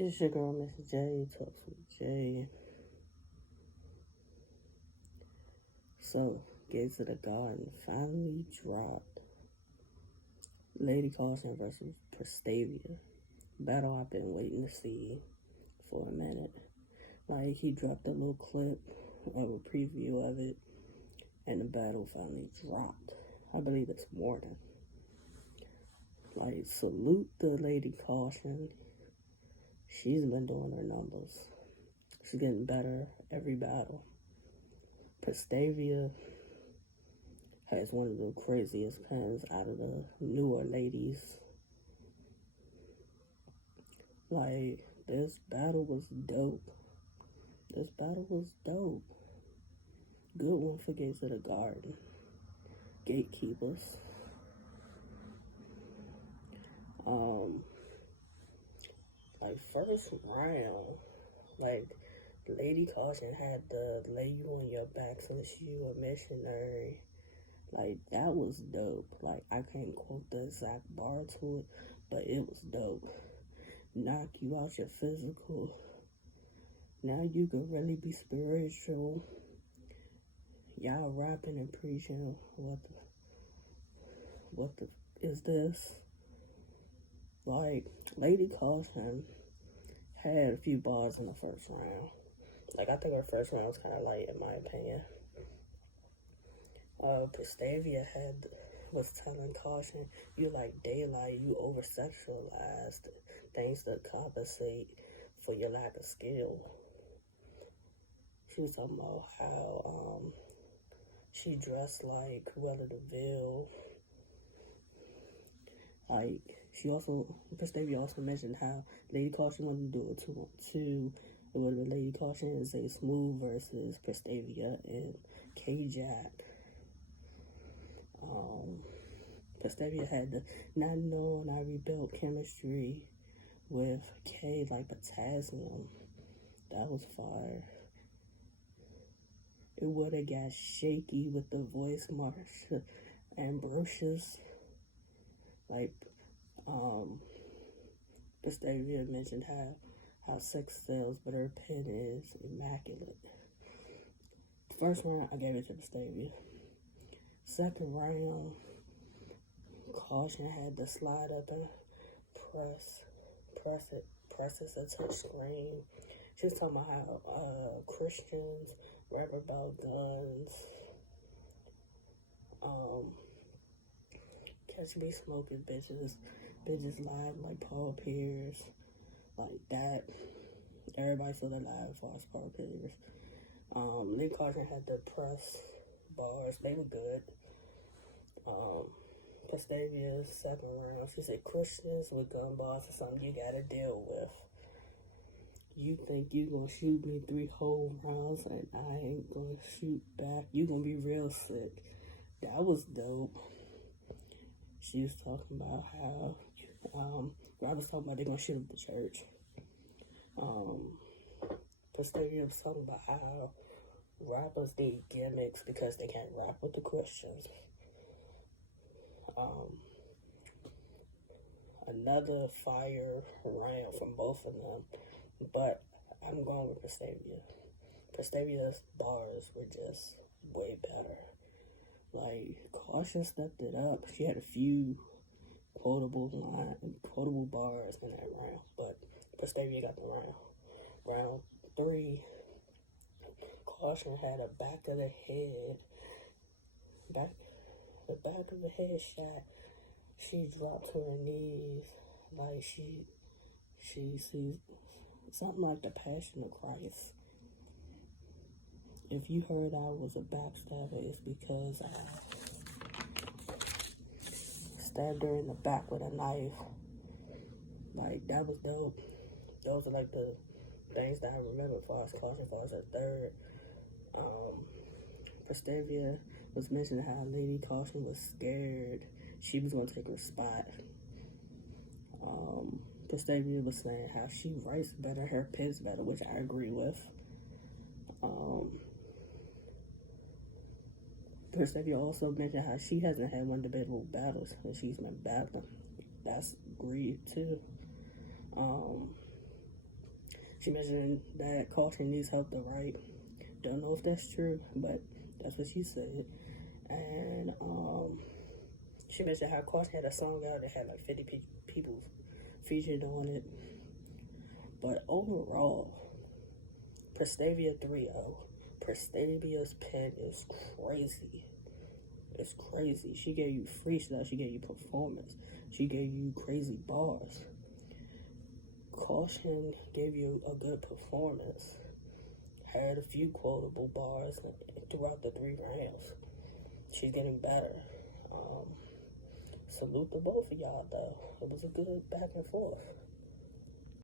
It's your girl, Miss J, Talks with J. So, Gates of the Garden finally dropped. Lady Caution versus Pristavia. Battle I've been waiting to see for a minute. Like, he dropped a little clip of a preview of it, and the battle finally dropped. I believe it's morning. Like, salute the Lady Caution. She's been doing her numbers. She's getting better every battle. Pristavia has one of the craziest pens out of the newer ladies. Like, this battle was dope. Good one for Gates of the Garden. Gatekeepers. Like, first round, like, Lady Caution had to lay you on your back since you a missionary. Like, that was dope. Like, I can't quote the exact bar to it, but it was dope. Knock you out your physical. Now you can really be spiritual. Y'all rapping and preaching. What the is this? Like, Lady Caution had a few bars in the first round. Like, I think her first round was kind of light in my opinion. Pristavia was telling Caution, you like daylight, you over sexualized things to compensate for your lack of skill. She was talking about how she dressed like Cruella de Vil. Like, Pristavia also mentioned how Lady Caution wanted to do a 2-on-2. It would have been Lady Caution and Zay Smooth versus Pristavia and K-Jack. Pristavia had the not known I rebuilt chemistry with K like potassium. That was fire. It would have got shaky with the voice Marsha Ambrosius. Like, Pristavia mentioned how sex sells, but her pen is immaculate. First round, I gave it to Pristavia. Second round, Caution had to slide up and press it a touch screen. She was talking about how Christians rap about guns. Catch me smoking bitches live like Paul Pierce, like that. Everybody feel alive as far as Paul Pierce. Lady Caution had the press bars, they were good. Pristavia's second round, she said Christians with gun bars is something you gotta deal with. You think you gonna shoot me 3 whole rounds and I ain't gonna shoot back? You gonna be real sick. That was dope. She was talking about how I was talking about they gonna shoot up the church. Pristavia was talking about how rappers need gimmicks because they can't rap with the Christians. Another fire round from both of them, but I'm going with Pristavia. Pristavia's bars were just way better. Like, Caution stepped it up. She had a few quotable bars in that round, but Pristavia got the round. Round 3, Caution had a back of the head shot. She dropped to her knees, like she sees something like the Passion of Christ. If you heard I was a backstabber, it's because I stabbed her in the back with a knife. Like, that was dope. Those are like the things that I remember as far as Caution, as far as her third. Pristavia was mentioning how Lady Caution was scared she was gonna take her spot. Pristavia was saying how she writes better, her pen's better, which I agree with. Pristavia also mentioned how she hasn't had one debatable battles and she's been battling. That's agreed too. She mentioned that Caution needs help to write. Don't know if that's true, but that's what she said. And she mentioned how Caution had a song out that had like 50 people featured on it. But overall, Pristavia 3.0. Pristavia's pen is crazy. It's crazy. She gave you freestyle. She gave you performance. She gave you crazy bars. Caution gave you a good performance. Had a few quotable bars throughout the 3 rounds. She's getting better. Salute to both of y'all, though. It was a good back and forth.